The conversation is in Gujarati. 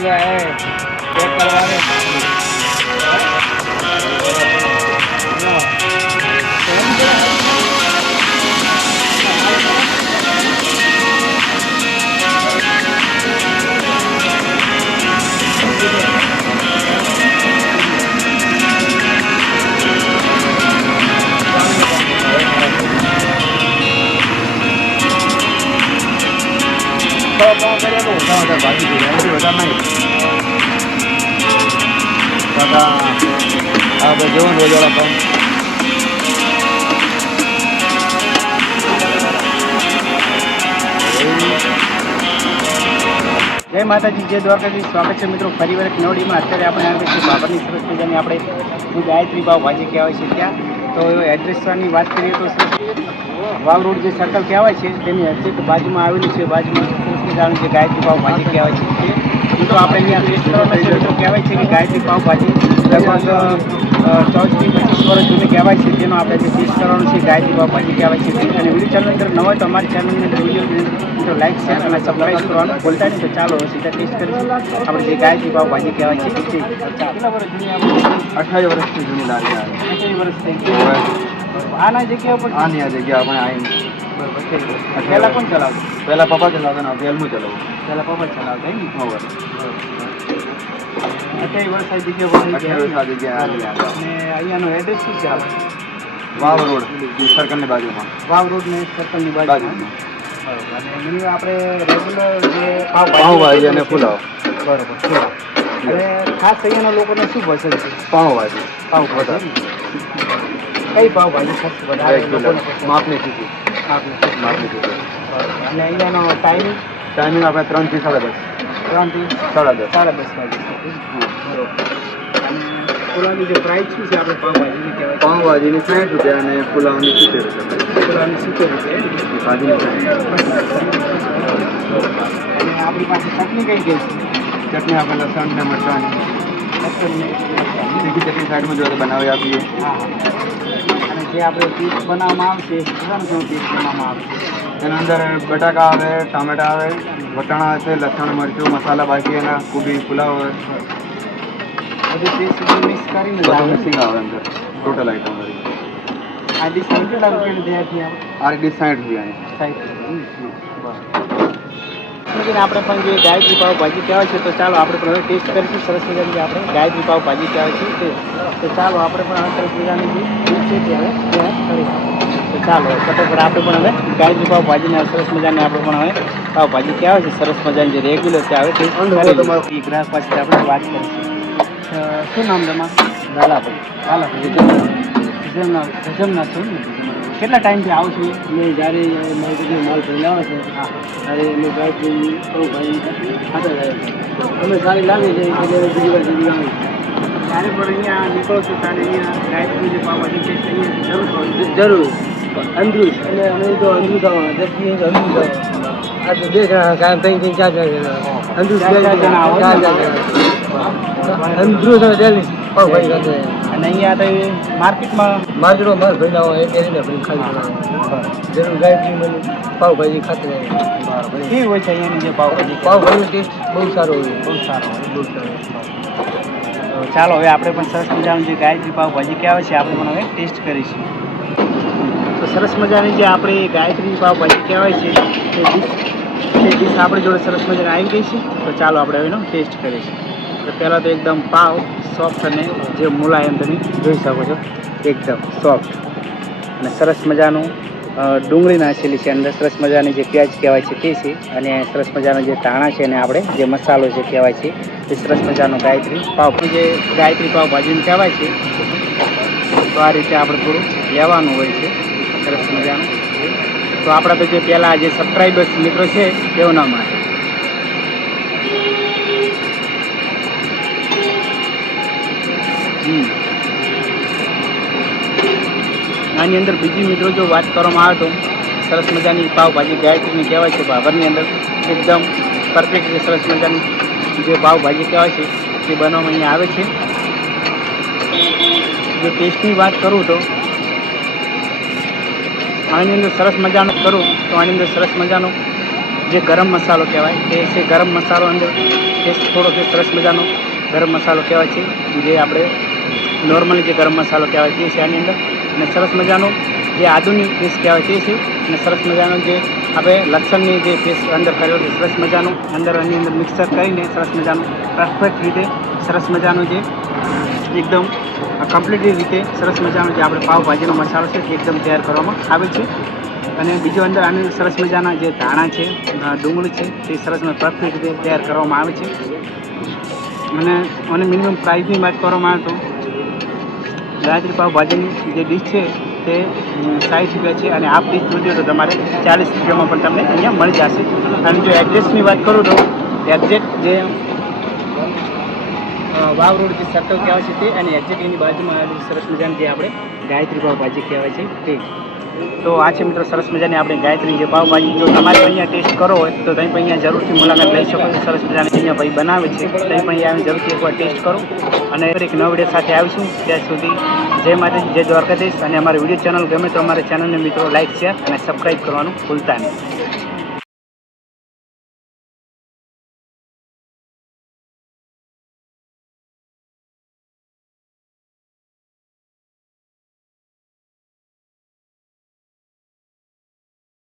એટલે એ. ચેક કરવાની પણ જય માતાજી, જય દ્વારકાજી સ્વાગત છે મિત્રો ફરી વાર નવડીમાં અત્યારે આપણે આવી છીએ બાબરની સરસ મજાની આપણે જે ગાયત્રી ભાવ વાજી કહેવાય છે ત્યાં. તો એડ્રેસની વાત કરીએ તો વાવ રોડ જે સર્કલ કહેવાય છે, તેની એક્ઝેક્ટ બાજુમાં આવેલું છે, બાજુમાં મજાનું જે ગાયત્રી ભાજી કહેવાય છે તો આપણે અહીંયા ટેસ્ટ કરવાના તો કહેવાય છે કે ગાયત્રી ભાવ ભાજી લગભગ ચોવીસથી પચીસ વર્ષ જૂની કહેવાય છે તેનો આપણે જે ટેસ્ટ કરવાનું છે ગાયત્રી ભાવ ભાજી કહેવાય છે. અને વીડિયો ચેનલ અંદર નવો તો અમારી ચેનલની અંદર વીડિયો લાઈક શેર અને સબસ્ક્રાઈબ કરવાનું બોલતા નહીં તો ચાલો સીધા ટેસ્ટ કરીશું. આપણે જે ગાયત્રી ભાવ ભાજી કહેવાય છે કેટલા વર્ષ જૂની અઠાવીસ વર્ષથી જૂની લાગે અઠાવીસ વર્ષ થઈ ગયું આના જગ્યા પર આની આ જગ્યા આપણે આવીને પહેલાં કોણ ચલાવતું? પહેલા પપ્પા ચલાવતા ને હું ચલાવું. પહેલાં પપ્પા ચલાવતા એમ ઓવર અઠાવીસ વર્ષ આ જગ્યા પર થઈ અઠાવીસ ગયા આની આવે અને અહીંયાનું એડ્રેસ શું છે આપણે વાવ રોડ સર્કલની બાજુમાં. વાવ રોડ ને સર્કલની બાજુમાં? અને આપણે રેગ્યુલર જે પાવ પાઉંભાજી અને પુલાવ. બરોબર અને ખાસ અહીંયાના લોકોને શું પસંદ છે? પાઉંભાજી પાવ ભાજી. કઈ ભાવ ભાજી ખાસ વધારે માપની આપની માપની ચીકી. અને અહીંયાનો ટાઈમિંગ ટાઈમિંગ આપણે ત્રણથી સાડા દસ. ત્રણથી સાડા દસ. સાડા દસ વાગે જે પ્રાઇસ શું છે આપણે પાઉંભાજીની કહેવાય? પાઉંભાજીની સાઠ રૂપિયા અને પુલાવની સિત્તેર રૂપિયા. પુલાવની સિત્તેર રૂપિયા ભાજીની અને આપણી પાસે ચટણી કઈ કઈ છે? ચટણી આપણે લસણ ને મરચાંની તીખી ચટણી સાઈડમાં જોઈએ બનાવી આપીએ અને જે આપણે પીસ બનાવવામાં આવશે ઘણા ઘણું પીસ બનાવવામાં આવશે એના અંદર બટાકા આવે ટામેટા આવે વટાણા આવે લસણ મરચું મસાલા બાકી એના કુબી પુલાવ બધું પીસ મિક્સ કરીને મિક્સિંગ આવે અંદર ટોટલ આઈટમ આ ડીશ કેટલા રૂપિયાની. તૈયારથી આવે આ ડીશ સાઠ રૂપિયાની લેકિન આપણે પણ જે ગાયત્રી પાવ ભાજી કહેવાય છે તો ચાલો આપણે પણ હવે ટેસ્ટ કરીશું. સરસ મજાની આપણે ગાયત્રી પાવ ભાજી કહેવાય છે તે. તો ચાલો આપણે પણ હવે સરસ મજાની જે છે તે હવે તૈયાર કરીશું તો ચાલો ફટાફટ આપણે પણ હવે ગાયત્રી પાવ ભાજીને સરસ મજાની આપણે પણ હવે પાવ ભાજી કહેવાય છે સરસ મજાની જે રેગ્યુલર તે આવે તે એ ગ્રાહક પાસે આપણે વાત કરીશું. શું નામ તમારું? લાલાભાઈ. લાલાભાઈ ગજમના ગજમના છો ને? કેટલા ટાઈમથી આવો છો? મેં જ્યારે માર્કેટમાં માલ ભરી આવે છે ત્યારે અમે ગાડી કહું ભાઈ ખાતા જાય અમે સારી લાગે છે એટલે બીજી વાર બીજી આવે ત્યારે પણ અહીંયા નીકળો છો ત્યારે અહીંયા ગાયત્રી જે પાવા છે અહીંયા જરૂર. અંદરૂજ અને અમે તો અંદરૂજ આવવાના દસ મિનિટ અંદરૂજ આવવાના આ તો બે જણા કાયમ ત્રણ ત્રણ ચાર ચાર ચાર જણા અને અહીંયા તો માર્કેટમાં માર્કેટમાં માલ ભરી લાવો એ એરીને ભરી ખાઈ જરૂર ગાયત્રી મને પાવભાજી ખાતે કેવી હોય છે અહીંયાની જે પાવભાજી? પાવભાજીનો ટેસ્ટ બહુ સારો હોય. બહુ સારો હોય. બહુ સારો તો ચાલો હવે આપણે પણ સરસ મજાનું જે ગાયત્રી પાવભાજી કહેવાય છે આપણે પણ હવે ટેસ્ટ કરીશું. તો સરસ મજાની જે આપણે ગાયત્રી પાવભાજી કહેવાય છે તે તે ડીશ આપણી જોડે સરસ મજાની આવી ગઈ છે. તો ચાલો આપણે એનો ટેસ્ટ કરીશું તો પહેલાં તો એકદમ પાવ સોફ્ટ અને જે મુલાયમ તમે જોઈ શકો છો, એકદમ સોફ્ટ અને સરસ મજાનું ડુંગળી નાખેલી છે અંદર. સરસ મજાની જે પ્યાજ કહેવાય છે તે છે. અને સરસ મજાના જે ધાણા છે અને આપણે જે મસાલો જે કહેવાય છે તે સરસ મજાનો ગાયત્રી પાવ. જે ગાયત્રી પાવ ભાજીને કહેવાય છે, તો આ રીતે આપણે થોડું લેવાનું હોય છે. સરસ મજાનું. તો આપણા તો જે પહેલાં જે સબસ્ક્રાઈબર્સ મિત્રો છે તેઓના માટે હમ. આની અંદર બીજી મિત્રો જો વાત કરવામાં આવે તો સરસ મજાની પાવભાજી ગાયત્રીની કહેવાય છે, ભાભરની અંદર એકદમ પરફેક્ટ જે સરસ મજાની જે પાવભાજી કહેવાય છે તે બનાવવામાં અહીંયા આવે છે. જો ટેસ્ટની વાત કરું તો આની અંદર સરસ મજાનું કરું તો આની અંદર સરસ મજાનું જે ગરમ મસાલો કહેવાય તે છે ગરમ મસાલો અંદર ટેસ્ટ થોડો જે સરસ મજાનો ગરમ મસાલો કહેવાય છે. જે આપણે નોર્મલી જે ગરમ મસાલો કહેવાય તે છે આની અંદર. અને સરસ મજાનો જે આદુની પેસ્ટ કહેવાય તે છે. અને સરસ મજાનો જે આપણે લસણની જે પેસ્ટ અંદર કર્યો છે સરસ મજાનું અંદર એની અંદર મિક્સર કરીને સરસ મજાનું પરફેક્ટ રીતે સરસ મજાનું જે એકદમ કમ્પ્લીટ રીતે સરસ મજાનો જે આપણે પાવભાજીનો મસાલો છે તે એકદમ તૈયાર કરવામાં આવે છે. અને બીજો અંદર આની સરસ મજાના જે ધાણા છે ડુંગળી છે તે સરસ પરફેક્ટ રીતે તૈયાર કરવામાં આવે છે. અને અને મિનિમમ પ્રાઇસની વાત કરવામાં આવે તો ગાયત્રી પાવભાજીની જે ડીશ છે તે સાઠ રૂપિયા છે અને આ ડીશ જોઈએ તો તમારે ચાલીસ રૂપિયામાં પણ તમને અહીંયા મળી જશે. અને જો એડ્રેસની વાત કરું તો એક્ઝેક્ટ જે વાવ રોડ જે સર્કલ કહેવાય છે તે અને એક્ઝેક્ટ એની બાજુમાં આવેલી સરસ મજાની જે આપણે ગાયત્રી પાવભાજી કહેવાય છે તે. તો આ છે મિત્રો સરસ મજાની આપણે ગાયત્રી જે પાવભાજી. જો તમારે અહીંયા ટેસ્ટ કરો હોય તો તમે અહીંયા જરૂરથી મુલાકાત લઈ શકો છો. સરસ મજાની અહીંયા ભાઈ બનાવે છે. તમે પણ અહીંયા જરૂરથી એકવાર ટેસ્ટ કરો અને એક નવ વીડિયો સાથે આવીશું. ત્યાં સુધી જય માતાજી, જય દ્વારકાધીશ અને અમારી વીડિયો ચેનલ ગમે તો અમારા ચેનલને મિત્રો લાઈક શેર અને સબસ્ક્રાઈબ કરવાનું ભૂલતા નહીં.